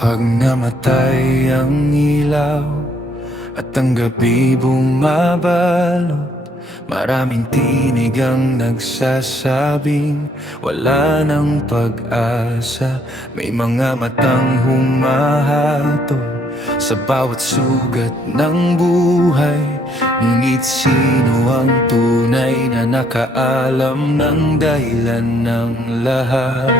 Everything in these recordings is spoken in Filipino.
Kapag namatay ang ilaw at ang gabi bumabalot, maraming tinig ang nagsasabing wala ng pag-asa. May mga matang humahatol sa bawat sugat ng buhay, ngunit sino ang tunay na nakaalam ng dahilan ng lahat?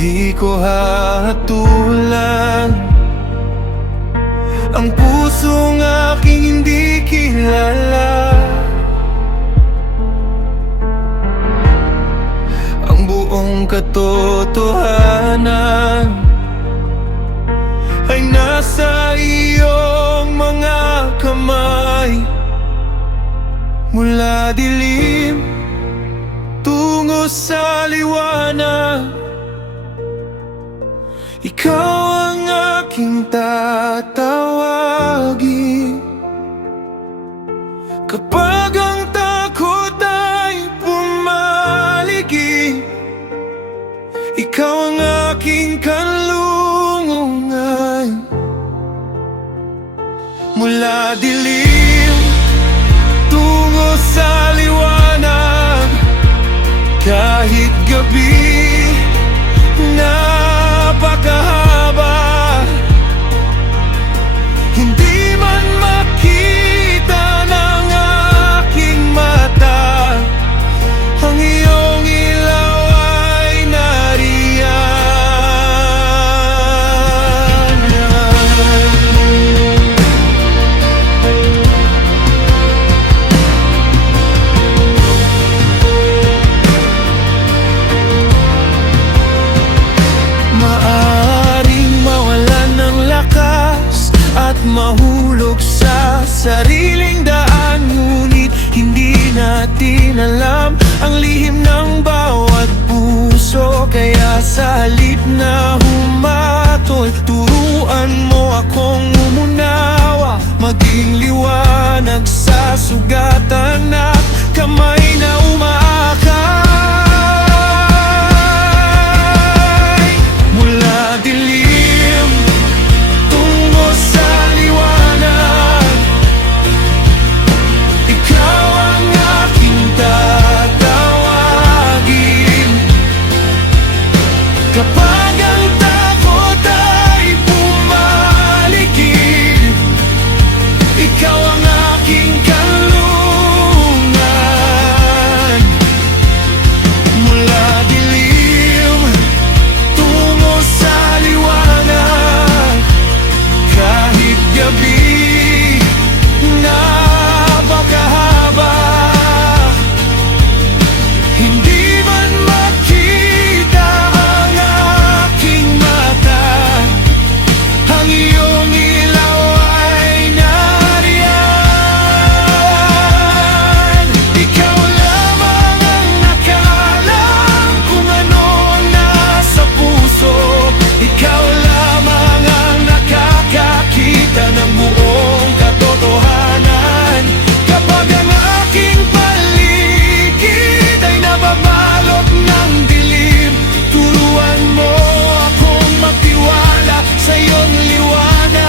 Hindi ko hahatulan ang pusong aking hindi kilala, ang buong katotohanan ay nasa iyong mga kamay. Mula dilim tungo sa liwanag, ikaw ang aking tatawagin. Kapag ang takot ay pumaligid, ikaw ang aking kanlungan. Mula dilim tungo sa liwanag, kahit gabi napakahaba, hindi man makita ng aking mata, ang iyong ilaw ay nariyan. Maaring mawalan ng lakas at mahulog sa sariling daan, ngunit hindi natin alam ang lihim ng bawat puso. Kaya sa halip na humatol, turuan mo akong umunawa, maging liwanag sa sugatan at kamay na umaakay. Mula dilim tungo sa liwanag, ikaw ang aking tatawagin. Kapag ang takot ay pumaligid, ikaw ang aking kanlungan. Mula dilim tungo sa liwanag, kahit gabi napakahaba, hindi man makita ang aking mata, ang iyong ilaw ay nariyan. Ikaw lamang ang nakaalam kung ano ang nasa puso, ikaw lamang ang nakakakita ng buong katotohanan. Kapag ang aking paligid ay nababalot ng dilim, turuan mo akong magtiwala sa iyong liwanag.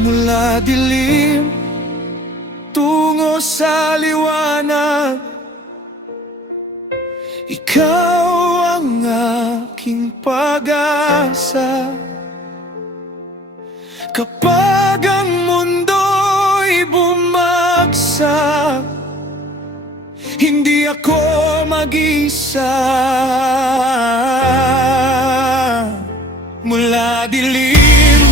Mula dilim tungo sa liwanag, ikaw ang aking pag-asa. Kapag ang mundo'y bumagsak, hindi ako mag-isa. Mula dilim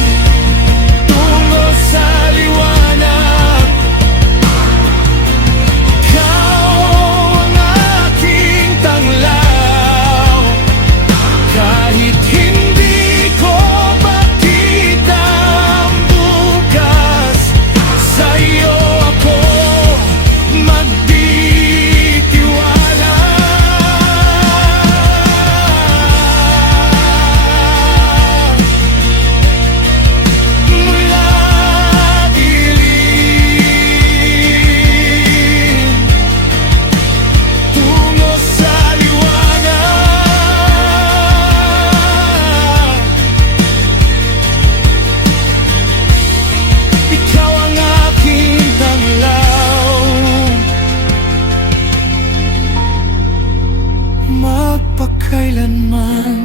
tungo sa liwanag, ikaw ang aking tanglaw. Kahit hindi ko makita ang bukas, sa iyo ako magtitiwala. kailanman